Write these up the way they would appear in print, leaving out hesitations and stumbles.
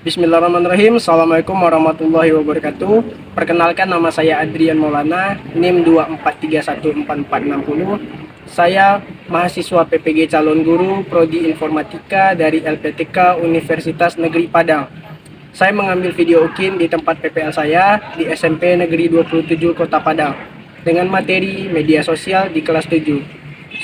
Bismillahirrahmanirrahim. Assalamualaikum warahmatullahi wabarakatuh. Perkenalkan, nama saya Adrian Maulana, NIM 2431440. Saya mahasiswa PPG calon guru Prodi Informatika dari LPTK Universitas Negeri Padang. Saya mengambil video UKIN di tempat PPL saya di SMP Negeri 27 Kota Padang dengan materi media sosial di kelas 7.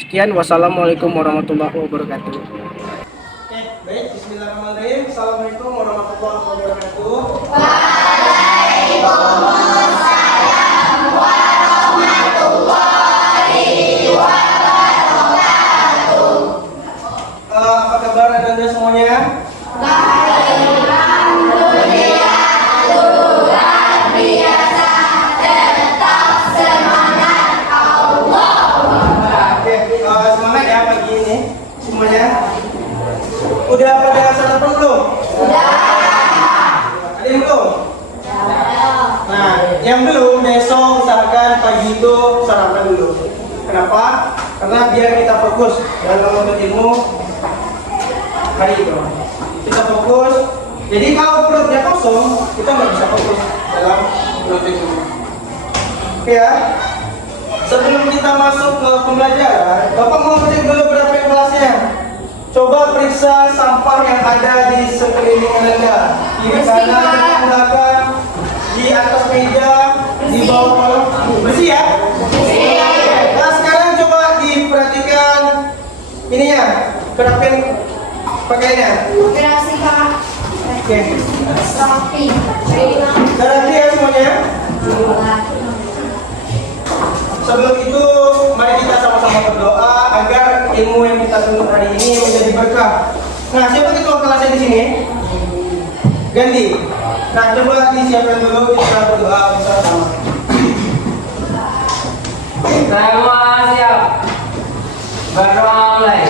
Sekian, wassalamualaikum warahmatullahi wabarakatuh. Oke, baik, bismillahirrahmanirrahim. Assalamualaikum warahmatullahi wabarakatuh. Waalaikumsalam warahmatullahi wabarakatuh. Apa kabar Anda semuanya? Baik, alhamdulillah, luar biasa, tetap semangat, Allah. Oke, semangat ya pagi ini semuanya. Udah pada sarapan belum? Udah. Ada yang belum? Nah, yang belum besok usahakan pagi itu sarapan dulu. Kenapa? Karena biar kita fokus dalam menuntut ilmu hari itu. Kita fokus. Jadi kalau perutnya kosong, kita nggak bisa fokus dalam menuntut ilmu. Oke ya. Sebelum kita masuk ke pembelajaran, Bapak mau cek dulu berapa kelasnya. Coba periksa sampah yang ada di sekeliling Anda. Kiri kanan, depan belakang, di atas meja, di bawah kolong. Bersih ya? Bersih. Nah sekarang coba diperhatikan ininya, kerapin pakaiannya. Operasi Pak. Oke. Rapi. Udah rapi ya semuanya? Sebelum itu, mari kita sama-sama berdoa agar ilmu yang kita tuntut hari ini menjadi berkah. Nah, siapa ketua kelasnya di sini? Ganti. Nah, coba disiapkan dulu, kita berdoa bersama. Semua siap. Berdoa mulai.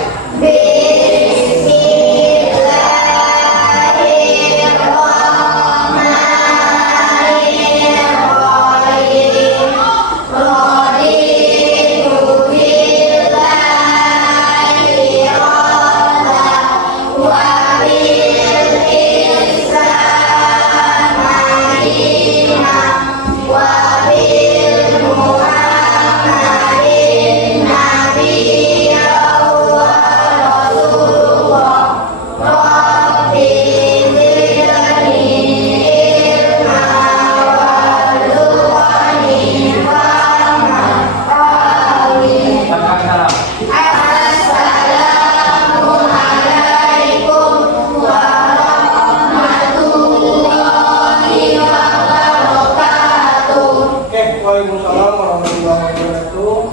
Waalaikumsalam warahmatullahi wabarakatuh.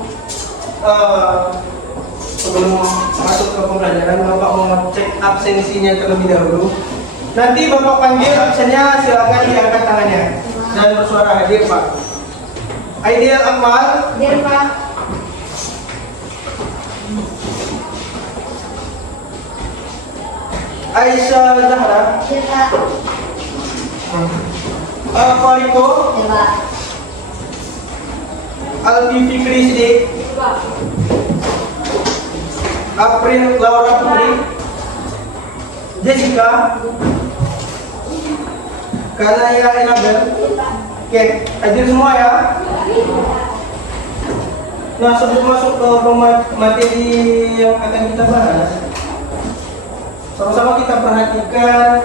Sebelum masuk ke pembelajaran, Bapak mau cek absensinya terlebih dahulu. Nanti Bapak panggil absennya, silakan diangkat tangannya dan bersuara hadir, Pak. Aidil Akmal, Hadir Pak. Aisyah Zahra, Hadir Pak. Fariko, Hadir Pak. Alfi Fikri Sidik, Hadir Pak. April Laura Putri, Jessica, Kanaya Enabel. Oke, hadir semua ya. Nah, sebelum masuk ke materi yang akan kita bahas, sama-sama kita perhatikan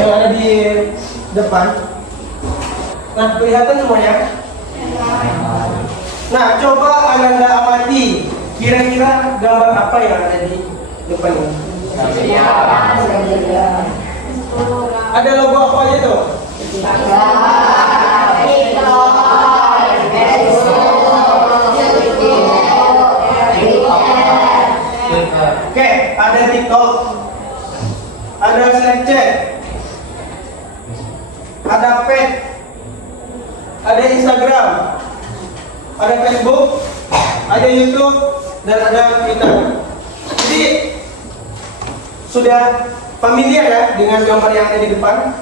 yang ada di depan. Nah, kelihatan semuanya. Nah, coba Anda amati kira-kira gambar apa yang ada di depan ini. Ada logo apa aja tuh? Oke, ada TikTok, ada Snapchat, ada Pet, ada Instagram, ada Facebook, ada YouTube, dan ada Twitter. Jadi sudah familiar ya dengan gambar yang ada di depan?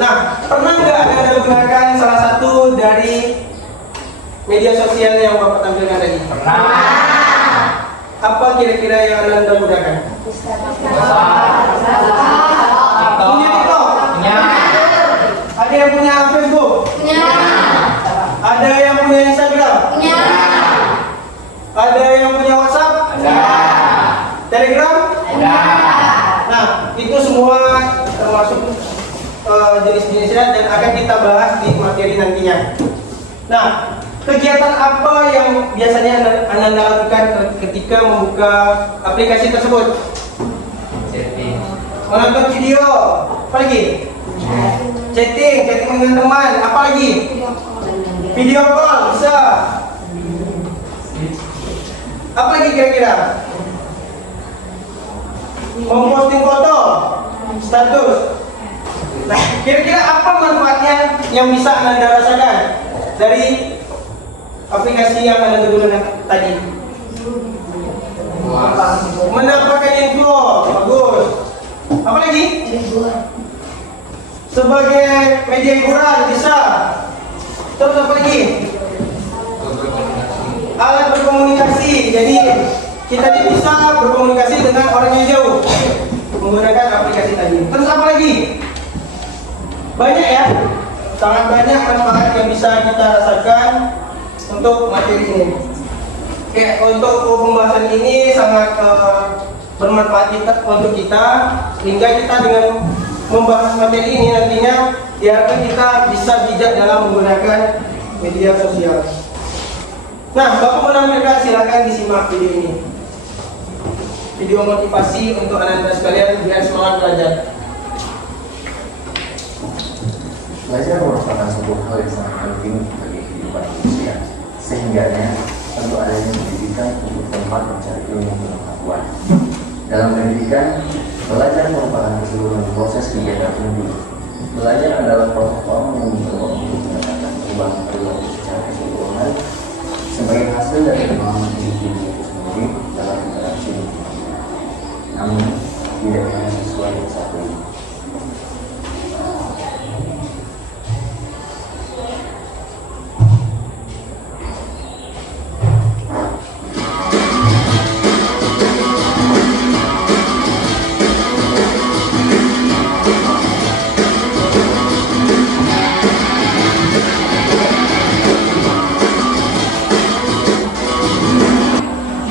Nah, pernah nggak Anda menggunakan salah satu dari media sosial yang Bapak tampilkan tadi? Pernah. Apa kira-kira yang Anda gunakan? Punya TikTok? Punya. Ada yang punya Facebook? Punya. Ada yang punya Instagram? Punya. Ada yang punya WhatsApp? Ada. Telegram? Ada. Nah, itu semua termasuk jenis-jenisnya dan akan kita bahas di materi nantinya. Nah, kegiatan apa yang biasanya Anda lakukan ketika membuka aplikasi tersebut? Chatting. Menonton video, apa lagi? Chatting dengan teman, apa lagi? Video call bisa. Apa lagi kira-kira? Memposting foto, status. Nah, kira-kira apa manfaatnya yang bisa Anda rasakan dari aplikasi yang Anda gunakan tadi? Mendapatkan info, bagus. Apa lagi? Sebagai media hiburan bisa. Terus apa lagi? Alat berkomunikasi. Jadi kita ini bisa berkomunikasi dengan orang yang jauh menggunakan aplikasi tadi. Terus apa lagi? Banyak ya, sangat banyak manfaat yang bisa kita rasakan untuk materi ini. Oke, untuk pembahasan ini sangat bermanfaat untuk kita, sehingga kita dengan membahas materi ini nantinya diharapkan kita bisa bijak dalam menggunakan media sosial. Nah, Bapak menampilkan, silakan disimak video ini. Video motivasi untuk anak-anak sekalian biar semangat belajar. Belajar merupakan sebuah hal yang sangat penting bagi kehidupan manusia. Sehingganya tentu adanya pendidikan untuk tempat mencari ilmu pengetahuan. Dalam pendidikan, belajar merupakan keseluruhan proses kegiatan hidup. Belajar adalah protokol yang mencoba untuk mendapatkan perubahan perilaku secara keseluruhan sebagai hasil dari pengalaman hidup itu sendiri dalam interaksi dengan orang lain. Namun, tidak hanya sesuai yang satu ini.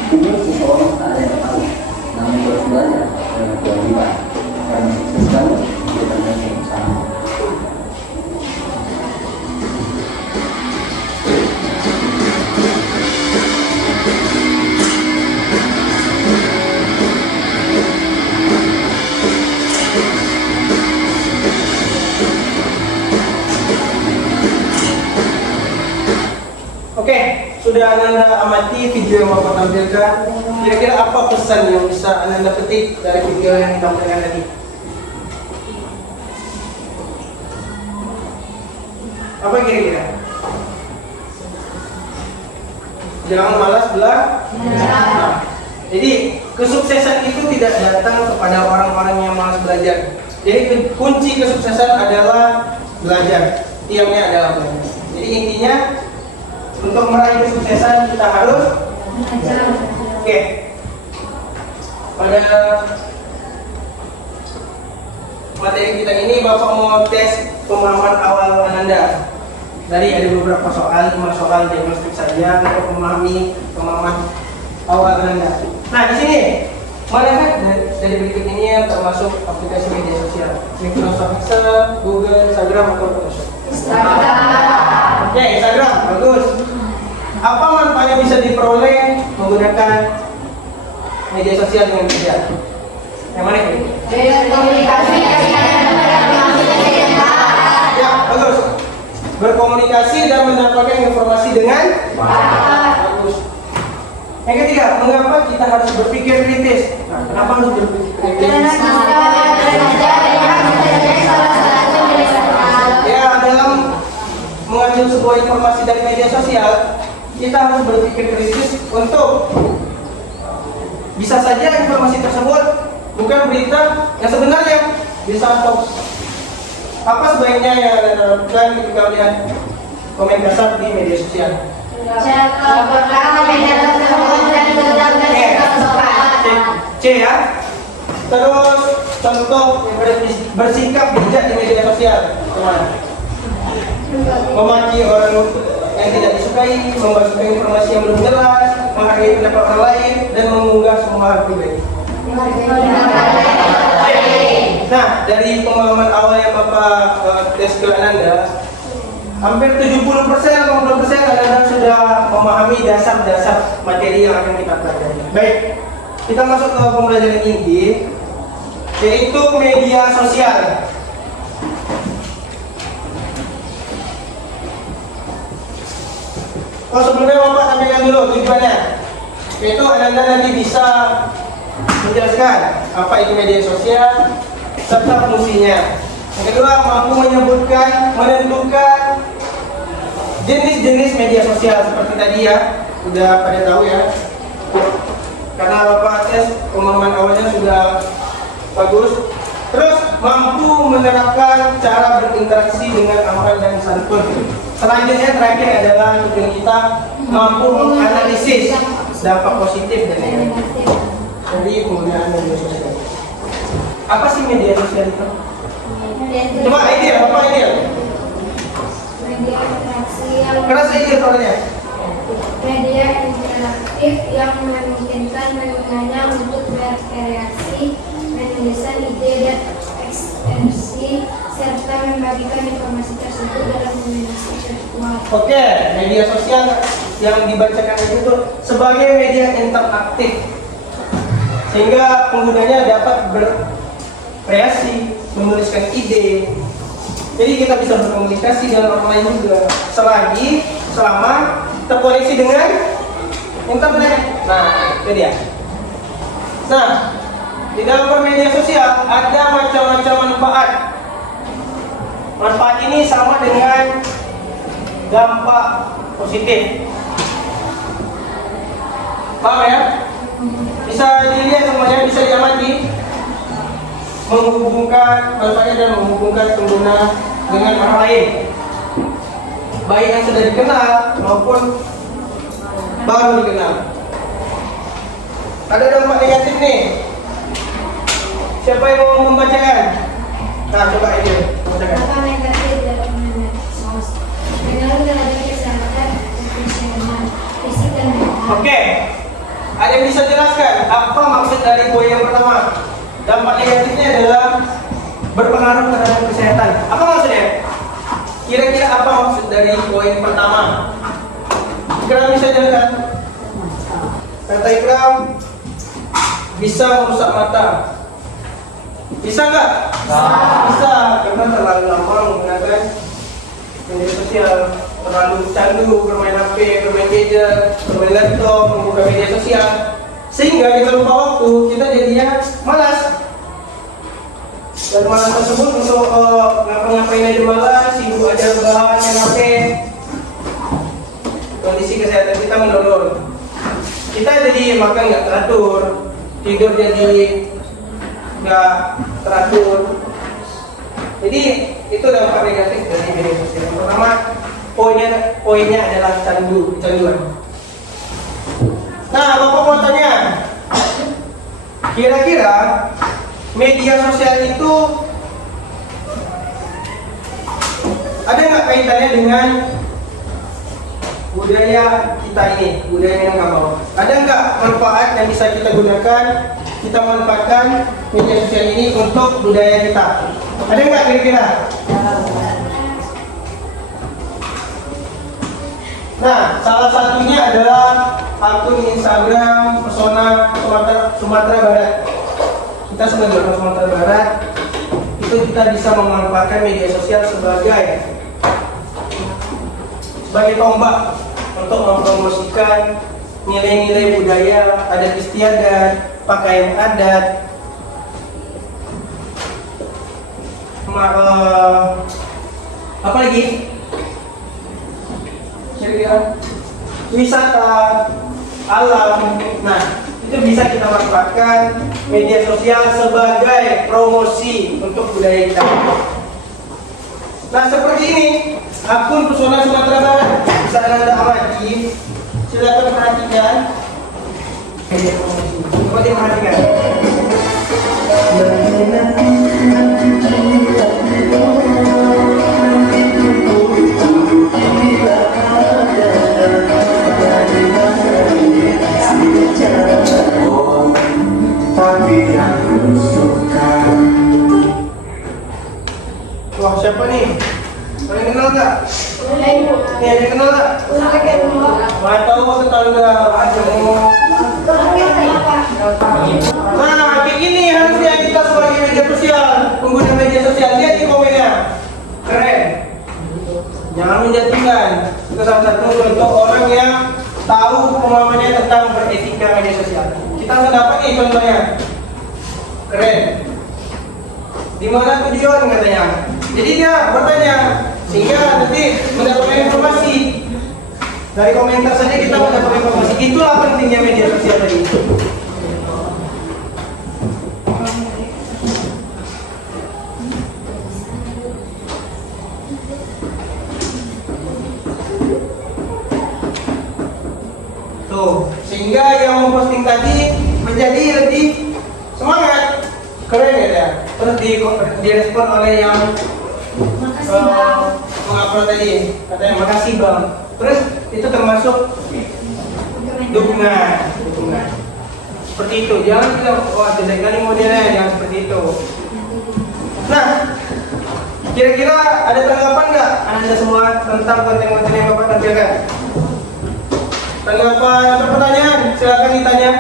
Ini seseorang ada yang tahu, namun terus belajar dengan kewajiban. Karena sukses kamu, dia tergantung usaha. Oke, sudah Anda amati video yang Bapak tampilkan. Kira-kira apa pesan yang bisa Anda petik dari video yang ditampilkan tadi? Apa kira-kira? Jangan malas belajar. Jadi kesuksesan itu tidak datang kepada orang-orang yang malas belajar. Jadi kunci kesuksesan adalah belajar. Tiangnya adalah belajar. Jadi intinya untuk meraih kesuksesan kita harus belajar. Oke. Pada materi kita ini Bapak mau tes pemahaman awal Anda. Dari ada beberapa soal, 5 soal diagnostik saja untuk memahami pemahaman awal Anda. Nah, di sini manakah dari berikut ini yang termasuk aplikasi media sosial? Microsoft Excel, Google, Instagram, atau Photoshop? Oke, Instagram, bagus. Apa manfaat yang bisa diperoleh menggunakan media sosial dengan bijak? Yang mana ini? Ya, bagus. Berkomunikasi dan mendapatkan informasi dengan bagus. Yang ketiga, mengapa kita harus berpikir kritis? Nah, kenapa harus berpikir kritis? Ya, dalam mengambil sebuah informasi dari media sosial, kita harus berpikir kritis untuk bisa saja informasi tersebut bukan berita yang sebenarnya, bisa hoax. Apa sebaiknya yang Anda lakukan ketika melihat komen kasar di media sosial? Cek apakah media tersebut dan C ya. Terus contoh yang bersikap bijak di media sosial. Gimana? Memaki orang yang tidak disukai, membagikan informasi yang belum jelas, menghargai pendapat orang lain, dan mengunggah semua hal pribadi. Nah, dari pengalaman awal yang Bapak tes ke Ananda, hampir 70% atau 80% Ananda sudah memahami dasar-dasar materi yang akan kita pelajari. Baik, kita masuk ke pembelajaran inti, yaitu media sosial. Oh, sebelumnya Bapak sampaikan dulu tujuannya, yaitu Ananda nanti bisa menjelaskan apa itu media sosial serta fungsinya. Yang kedua, mampu menyebutkan, menentukan jenis-jenis media sosial seperti tadi ya, udah pada tahu ya. Karena Bapak tes pemahaman awalnya sudah bagus. Terus mampu menerapkan cara berinteraksi dengan amal dan santun. Selanjutnya terakhir adalah tujuan kita mampu menganalisis dampak positif dan negatif dari penggunaan media sosial. Apa sih media sosial itu? Cuma idea, apa idea? Media interaksi yang Keras idea soalnya. media interaktif yang memungkinkan penggunanya untuk berkreasi, menuliskan ide dan ekspresi, serta membagikan informasi tersebut dalam komunikasi virtual. Oke, media sosial yang dibacakan itu sebagai media interaktif, sehingga penggunanya dapat berkreasi, menuliskan ide. Jadi kita bisa berkomunikasi dengan orang lain juga selama terkoneksi dengan internet. Nah, itu dia. Nah, di dalam bermedia sosial ada macam-macam manfaat. Manfaat ini sama dengan dampak positif. Paham ya? Bisa dilihat semuanya, bisa diamati. Menghubungkan manfaatnya dan menghubungkan pengguna dengan orang lain, baik yang sudah dikenal maupun baru dikenal. Ada dampak negatif nih. Siapa yang mau membacakan? Nah, coba ini bacakan. Dampak negatif dalam medsos mengaruh terhadap kesehatan emosional, fisik dan mental. Oke, ada yang bisa jelaskan apa maksud dari poin yang pertama? Dampak negatifnya adalah berpengaruh terhadap kesehatan. Apa maksudnya? Kira-kira apa maksud dari poin pertama? Ikram bisa jelaskan? Kata Ikram, bisa merusak mata. Bisa nggak? Bisa, karena terlalu lama menggunakan media sosial, terlalu candu bermain HP, bermain gadget, bermain laptop, membuka media sosial, sehingga kita lupa waktu, kita jadinya malas. Dan malas tersebut untuk ngapa-ngapain aja malas, sibuk aja rebahan yang HP, kondisi kesehatan kita menurun. Kita jadi makan nggak teratur, tidur jadi nggak teratur. Jadi itu dampak negatif dari media sosial. Yang pertama, poinnya adalah kecanduan. Nah, Bapak mau tanya, kira-kira media sosial itu ada nggak kaitannya dengan budaya kita ini, budaya Minangkabau? Ada nggak manfaat yang bisa kita gunakan, kita manfaatkan media sosial ini untuk budaya kita? Ada nggak kira-kira? Nah, salah satunya adalah akun Instagram Pesona Sumatera Barat. Kita sebagai orang Sumatera Barat itu kita bisa memanfaatkan media sosial sebagai tombak untuk mempromosikan nilai-nilai budaya, adat istiadat, pakaian adat, apa lagi? Kira-kira wisata alam. Nah, itu bisa kita manfaatkan media sosial sebagai promosi untuk budaya kita. Nah, seperti ini akun Pesona Sumatera Barat bisa Anda amati. Silakan perhatikan. Coba diperhatikan. Tapi aku suka. Wah, siapa nih? Kalian kenal nggak? Mulai bu. Nih, ada yang kenal nggak? Ulang ke rumah. Nggak tahu tetangga. Nah, kayak gini harusnya kita sebagai media sosial, pengguna media sosial. Lihat di komennya, keren. Jangan menjatuhkan. Itu salah satu contoh orang yang tahu pemahamannya tentang beretika media sosial. Kita sudah dapat nih contohnya, keren. Di mana tujuan katanya? Jadi dia bertanya sehingga nanti mendapatkan informasi. Dari komentar saja kita mendapatkan informasi. Itulah pentingnya media sosial tadi. Tuh, sehingga yang memposting tadi menjadi lebih semangat. Keren ya. Terus direspon oleh yang Makasih bang. mengupload tadi. Katanya makasih bang. Terus itu termasuk dukungan. Seperti itu. Jangan bilang wah jelek kali modelnya, jangan seperti itu. Nah, kira-kira ada tanggapan nggak Anda semua tentang konten-konten yang Bapak tampilkan? Tanggapan atau pertanyaan? Silakan ditanya.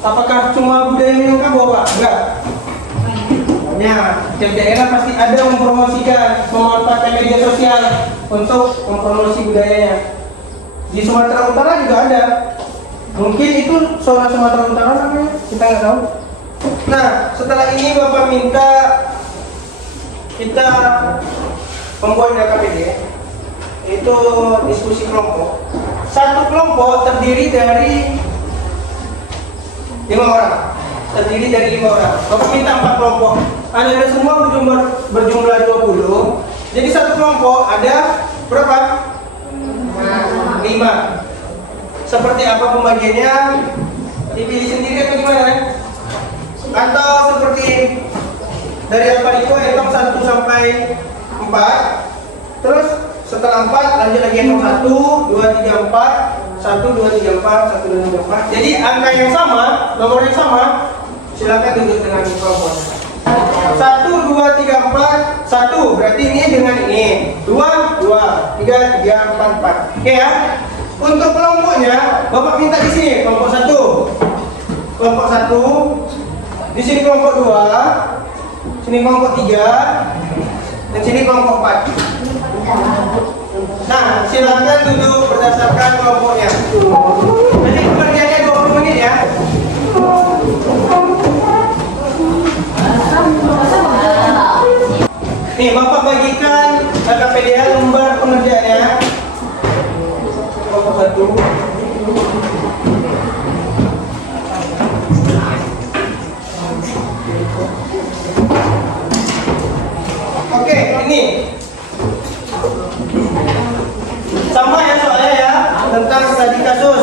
Apakah cuma budaya Minangkabau Bapak? Enggak. Banyak. Tiap daerah pasti ada mempromosikan, memanfaatkan media sosial untuk mempromosi budayanya. Di Sumatera Utara juga ada. Mungkin itu zona Sumatera Utara namanya, kita nggak tahu. Nah, setelah ini Bapak minta kita membuat KPD, itu diskusi kelompok. Satu kelompok terdiri dari 5 orang. Bapak minta 4 kelompok. Anda semua berjumlah 20. Jadi satu kelompok ada berapa? 5. Seperti apa pembagiannya? Dipilih sendiri atau gimana? Atau seperti dari Alphaniko hitung 1 sampai 4. Terus setelah 4 lanjut lagi hitung 1, 2, 3, 4. 1, 2, 3, 4, 1, 2, 3, 4. Jadi angka yang sama, nomor yang sama, silakan duduk dengan kelompok. 1, 2, 3, 4, 1 berarti ini dengan ini. 2, 2, 3, 3, 4, 4. Oke ya. Untuk kelompoknya, Bapak minta di sini kelompok 1. Kelompok 1. Di sini kelompok 2. Sini kelompok 3. Dan sini kelompok 4. Nah, silakan duduk berdasarkan kelompoknya. Nanti pengerjaannya 20 menit ya. Nih, Bapak bagikan KPDH lembar pengerjaannya. Kelompok 1. Oke, ini sama ya soalnya ya tentang studi kasus.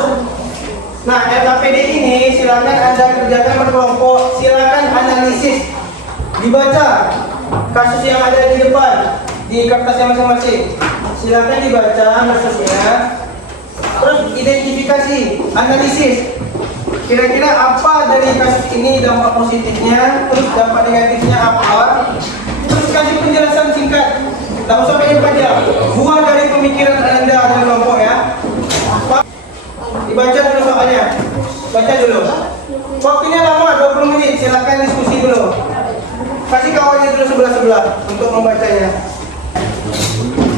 Nah, LKPD ini silakan Anda kerjakan berkelompok, silakan analisis, dibaca kasus yang ada di depan di kertasnya masing-masing. Silakan dibaca kasusnya, terus identifikasi, analisis. Kira-kira apa dari kasus ini dampak positifnya, terus dampak negatifnya apa? Terus kasih penjelasan singkat. Tak usah pengen panjang. Buah dari pemikiran Anda dan kelompok ya. Dibaca dulu soalnya. Baca dulu. Waktunya lama 20 menit. Silakan diskusi dulu. Kasih kawannya dulu sebelah-sebelah untuk membacanya.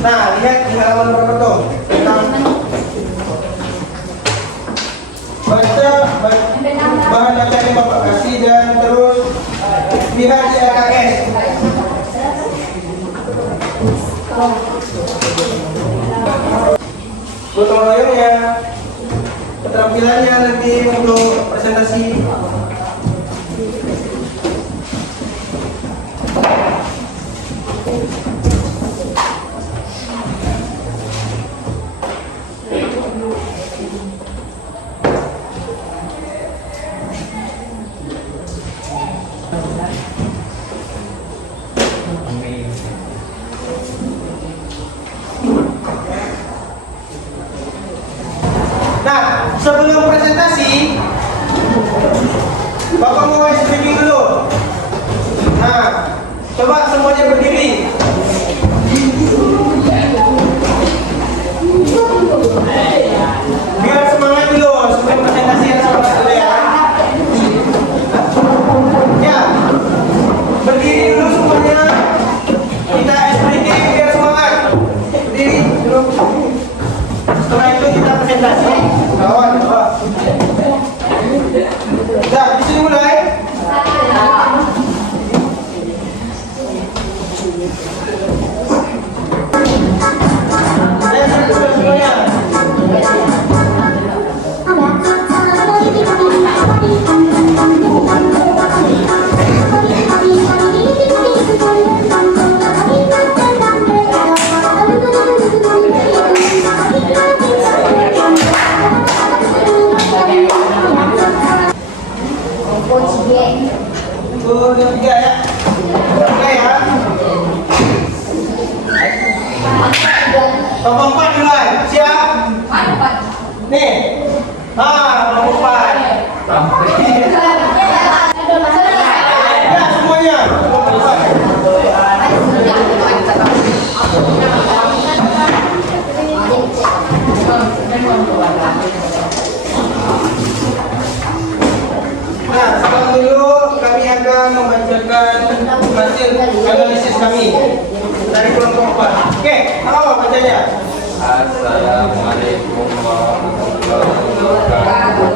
Nah, lihat di halaman berapa tuh? Baca bahan bacaan yang Bapak kasih dan terus lihat di LKS. Gotong royongnya, keterampilannya nanti untuk presentasi. Nah, sebelum presentasi, Bapak mau speaking dulu. Nah, coba semuanya berdiri. Biar semangat dulu sebelum presentasi yang semangat dulu ya. Ya, berdiri dulu semuanya. Kita speaking biar semangat. Berdiri dulu. Setelah itu kita presentasi. Kawan, kawan. Nah, di sini mulai. Saya sudah semuanya. Satu, dua, tiga ya. Oke ya. Nomor 4 mulai. Siap? Nih. Nomor 4. Ya semuanya. Nomor 4. Nah, sekarang dulu kami akan membacakan hasil analisis kami dari kelompok 4. Oke, halo bacanya. Assalamualaikum warahmatullahi wabarakatuh.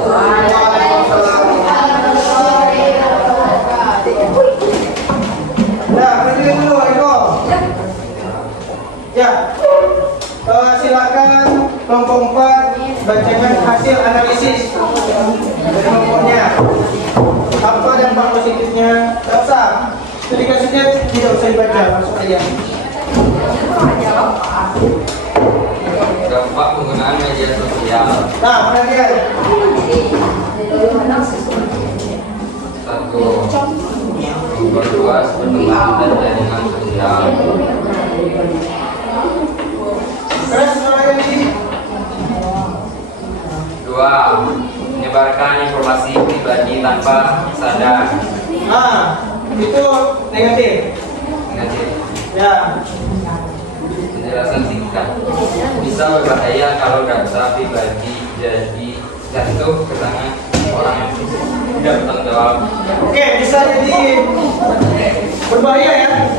Nah, berdiri dulu, Eko. Ya. Silakan kelompok 4 bacakan hasil analisis dari kelompoknya. Apa dampak positifnya? Tak usah. Ketika sudah tidak usah dibaca, langsung aja. Dampak penggunaan media sosial. Nah, perhatian. 1. Memperluas perkembangan dan jaringan sosial. Keras suaranya ini. 2. Menyebarkan informasi pribadi tanpa sadar. Itu negatif. Negatif. Ya. Penjelasan singkat. Bisa berbahaya kalau data pribadi jadi jatuh ke tangan orang yang tidak bertanggung jawab. Oke, bisa jadi berbahaya ya.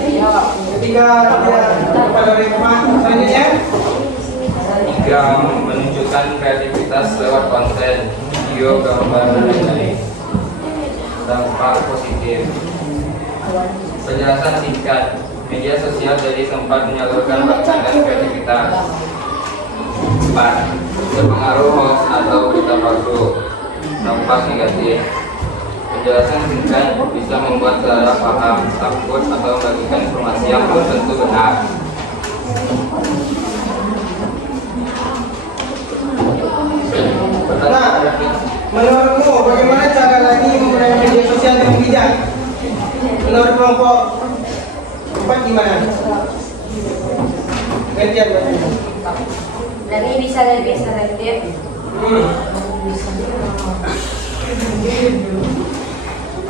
Ketika tidak pada reforma selanjutnya. 3. Menunjukkan kreativitas lewat konten, video, gambar, dan lain-lain. Dampak positif. Penjelasan singkat. Media sosial jadi tempat menyalurkan bakat dan kreativitas. 4. Berpengaruh hoax atau berita palsu. Dampak negatif. Penjelasan singkat bisa membuat salah paham, takut, atau membagikan informasi yang belum tentu benar. Nah, menurutmu bagaimana cara lagi menggunakan media sosial dengan bijak? Menurut kelompok 4 gimana? Gantian. Jadi bisa lebih selektif.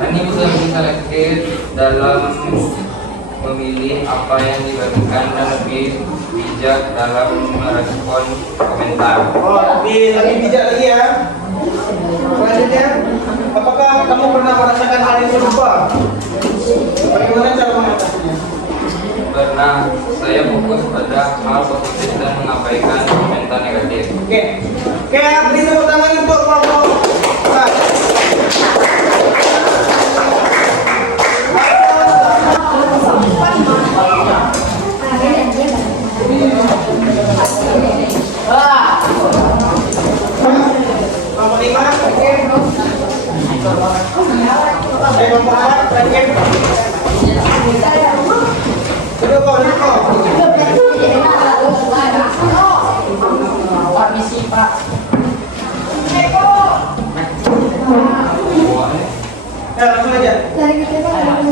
Ini bisa lebih selektif dalam memilih apa yang dibagikan dan lebih bijak dalam merespon komentar. Lebih bijak lagi ya. Selanjutnya, apakah kamu pernah merasakan hal yang serupa? Bagaimana cara mengatasinya? Pernah, saya fokus pada hal positif dan mengabaikan komentar negatif. Oke, beri tepuk tangan untuk kelompok 4. Kelompok 5, terakhir. Kelompok 4, terakhir. Duduk kok. Pak misi Pak. langsung aja. Dari kita kan tapi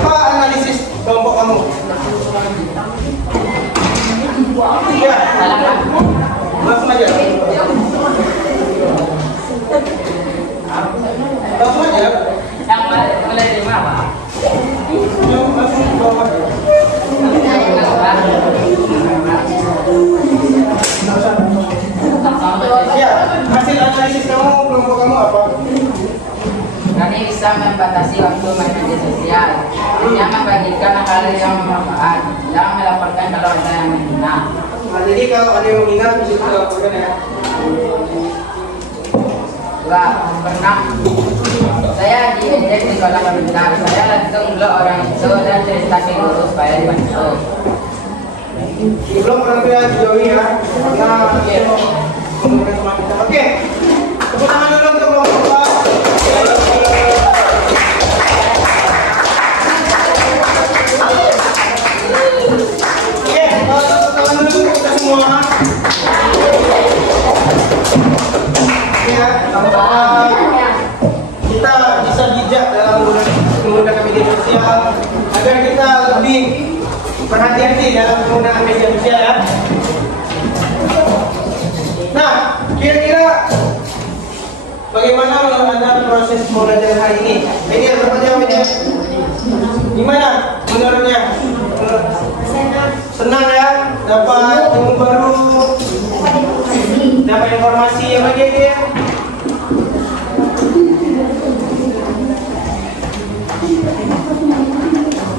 Apa analisis kelompok kamu? Ya, langsung aja. Langsung aja. Yang mulai dari mana? Langsung ke bawah aja. Ya, hasil analisis kamu kelompok kamu apa? Kami bisa membatasi waktu main media sosial, hanya membagikan hal yang bermanfaat, dan melaporkan kalau ada yang menghina. Nah, jadi kalau ada yang menghina bisa kita laporkan ya. Dua, pernah saya diejek di sekolah komentar. Saya langsung blok orang itu dan cerita ke guru supaya dibantu. Belum orang tua dijauhi ya, karena memberikan semangat kita. Oke, tepuk tangan dulu untuk kelompok A. Oke, tepuk tangan dulu untuk kita semua. Ya, kita bisa bijak dalam menggunakan media sosial agar kita lebih berhati-hati dalam penggunaan media sosial ya. Nah, kira-kira bagaimana menurut Anda proses pembelajaran hari ini? Ini yang berapa jam? Gimana menurutnya? Senang ya? Dapat ilmu baru, dapat informasi yang baik ya?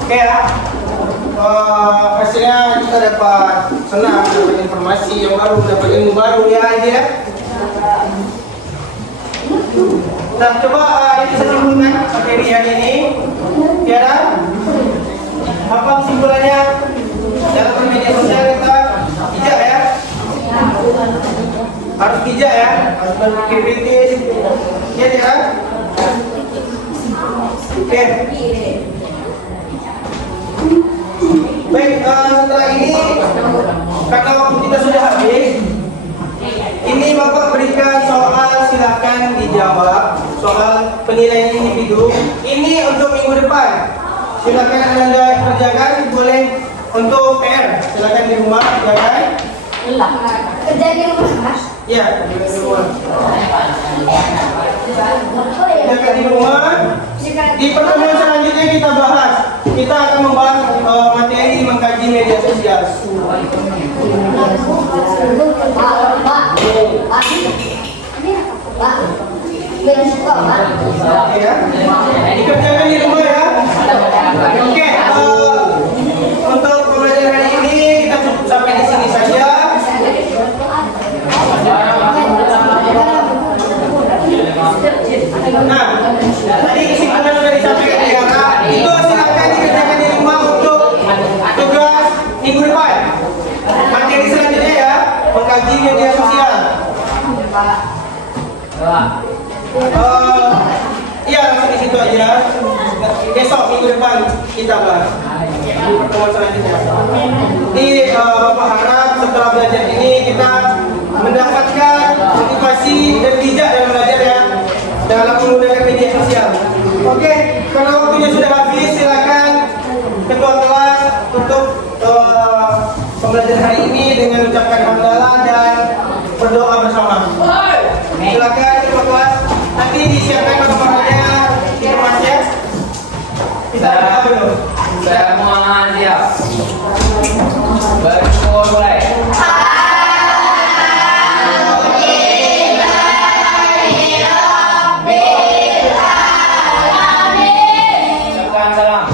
Oke ya. Hasilnya kita dapat senang, dapat informasi yang baru, dapat ilmu baru ya ini ya. Nah, coba ini saya simpulkan materi hari ini. Ya, apa kesimpulannya? Dalam media sosial kita bijak ya, harus bijak ya, harus berpikir kritis. Ya tidak? Oke. Baik, setelah ini karena waktu kita sudah habis, ini Bapak berikan soal, silakan dijawab. Soal penilaian individu ini untuk minggu depan. Silakan Anda kerjakan, boleh untuk PR. Silakan di rumah kerjakan. kerja di rumah Mas. Ya, di rumah. Kerjakan di rumah. Di pertemuan selanjutnya kita bahas. Kita akan membahas materi mengkaji media sosial. Ya, dikerjakan di rumah ya. Oke, untuk pembelajaran hari ini kita cukup sampai di sini saja. Nah, tadi kesimpulan sudah disampaikan ya. Itu silakan dikerjakan di rumah untuk tugas minggu depan. Materi selanjutnya ya, mengkaji media sosial. Iya, langsung di situ aja. Besok minggu depan kita bahas di pertemuan selanjutnya. Jadi Bapak harap setelah belajar ini kita mendapatkan motivasi dan bijak dalam belajar ya, dalam menggunakan media sosial. Oke, karena waktunya sudah habis, silakan ketua kelas tutup pembelajaran hari ini dengan ucapkan hamdalah dan berdoa bersama. Silakan ketua kelas, nanti disiapkan nomornya di kelas ya. Kita berdoa dulu. Semua siap. Berkumpul mulai. Ucapkan salam.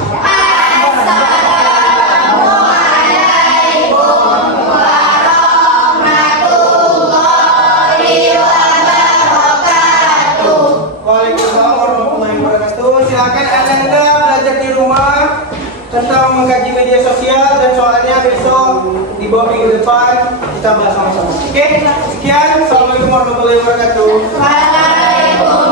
Waalaikumsalam warahmatullahi wabarakatuh. Silakan Anda belajar di rumah tentang mengkaji media sosial dan soalnya besok di bawah minggu depan kita bahas sama-sama. Oke, sekian. Assalamualaikum warahmatullahi wabarakatuh. Waalaikumsalam.